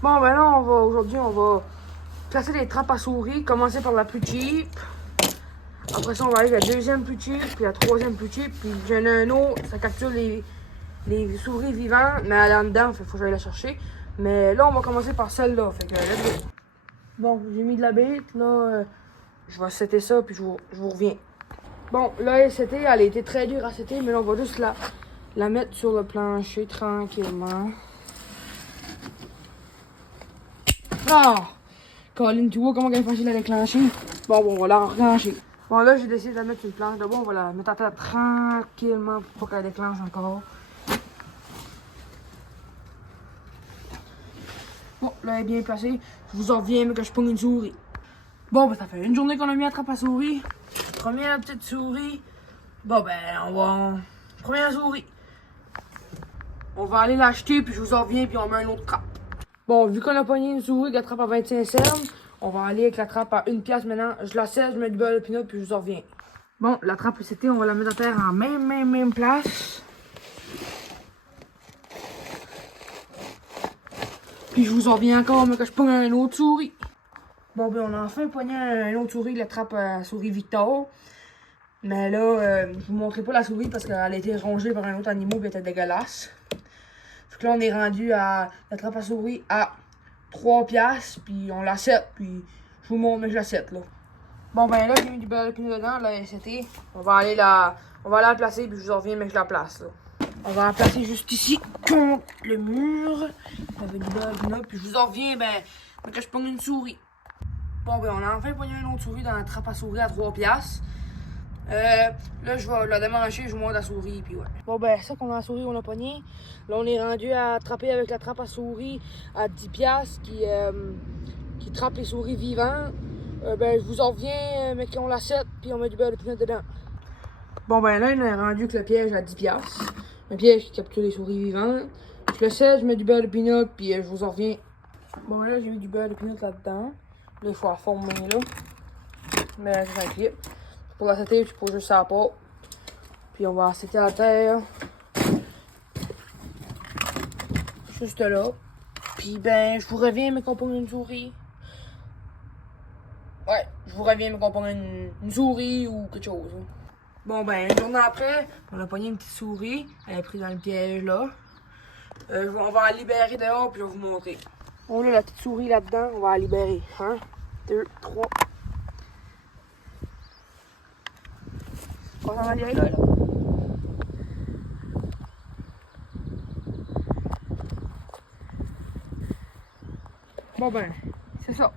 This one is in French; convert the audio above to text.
Bon, ben là, aujourd'hui, on va placer les trappes à souris. Commencer par la plus cheap. Après ça, on va aller à la deuxième plus cheap, puis la troisième plus cheap. Puis j'en ai un autre, ça capture les souris vivantes, mais elle est en dedans, faut que j'aille la chercher. Mais là, on va commencer par celle-là. Fait que let's go. Bon, j'ai mis de la bête. Là, je vais setter ça, puis je vous reviens. Bon, là, elle setée, elle a été très dure à setter, mais là, on va juste la mettre sur le plancher tranquillement. Ah! Colin, tu vois comment elle est facile à déclencher? Bon, on va la reclencher. Bon, là, j'ai décidé de la mettre sur une planche. D'abord, on va la mettre à terre tranquillement pour pas qu'elle déclenche encore. Bon, là, elle est bien placée. Je vous en reviens, mais que je pogne une souris. Bon, ben, ça fait une journée qu'on a mis à trappe à souris. Première petite souris. Bon, ben, on va. Première souris. On va aller l'acheter, puis je vous en reviens, puis on met un autre trappe. Bon, vu qu'on a pogné une souris qui attrape à 25 cents, on va aller avec la trappe à 1 pièce maintenant. Je la sèche, je mets du beurre de pinot, puis je vous en reviens. Bon, la trappe est setée, on va la mettre à terre en même place. Puis je vous en reviens encore, mais que je pogne un autre souris. Bon, ben, on a enfin pogné un autre souris, la trappe à souris Victor. Mais là, je vous montrerai pas la souris parce qu'elle a été rongée par un autre animal et elle était dégueulasse. Fait que là, on est rendu à la trappe à souris à 3 piastres, puis on la sette, puis je vous montre, mais je la sette, là. Bon, ben là, j'ai mis du beurre de pinot dedans, là, c'était. On va aller la placer, puis je vous en reviens, mais je la place, là. On va la placer juste ici, contre le mur, avec du beurre de pinot, puis je vous en reviens, ben, que je pogne une souris. Bon, ben, on a enfin pogné une autre souris dans la trappe à souris à 3 piastres. Là, je vais la démancher, je vous montre la souris, puis ouais. Bon, ben, ça qu'on a la souris, on a pogné. Là, on est rendu à attraper avec la trappe à souris à 10 piastres qui trappe les souris vivantes. Ben, je vous en reviens, mais qu'on la sette, puis on met du beurre de pinot dedans. Bon, ben, là, on est rendu avec le piège à 10 piastres. Un piège qui capture les souris vivantes. Je le sette, je mets du beurre de pinot, puis je vous en reviens. Bon, ben, là, j'ai mis du beurre de pinot là-dedans. Là, il faut la former, là. Mais je vais clip. Pour la setter, je pose juste ça à part. Puis on va la setter à la terre. Juste là. Puis ben, je vous reviens, mais qu'on pogne une souris. Ouais, je vous reviens, mais qu'on pogne une souris ou quelque chose. Bon ben, une journée après, on a pogné une petite souris. Elle est prise dans le piège là. On va la libérer dehors, puis je vais vous montrer. On a la petite souris là-dedans, on va la libérer. 1, 2, 3. On va aller là. Bon ben, c'est ça.